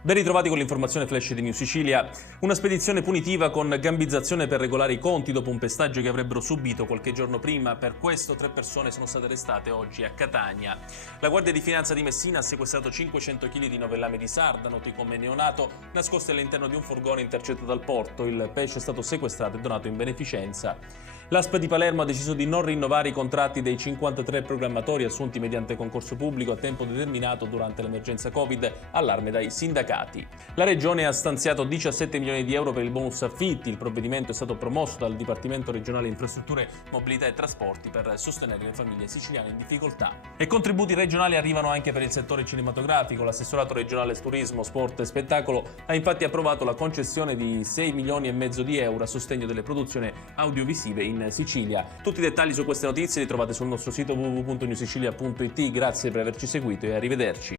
Ben ritrovati con l'informazione flash di New Sicilia. Una spedizione punitiva con gambizzazione per regolare i conti dopo un pestaggio che avrebbero subito qualche giorno prima. Per questo 3 persone sono state arrestate oggi a Catania. La Guardia di Finanza di Messina ha sequestrato 500 kg di novellame di sarda, noti come neonato, nascosti all'interno di un furgone intercettato dal porto. Il pesce è stato sequestrato e donato in beneficenza. L'ASP di Palermo ha deciso di non rinnovare i contratti dei 53 programmatori assunti mediante concorso pubblico a tempo determinato durante l'emergenza Covid, allarme dai sindacati. La Regione ha stanziato 17 milioni di euro per il bonus affitti. Il provvedimento è stato promosso dal Dipartimento Regionale Infrastrutture, Mobilità e Trasporti per sostenere le famiglie siciliane in difficoltà. E contributi regionali arrivano anche per il settore cinematografico. L'assessorato regionale Turismo, Sport e Spettacolo ha infatti approvato la concessione di 6 milioni e mezzo di euro a sostegno delle produzioni audiovisive in Sicilia. Tutti i dettagli su queste notizie li trovate sul nostro sito www.newsicilia.it. Grazie per averci seguito e arrivederci.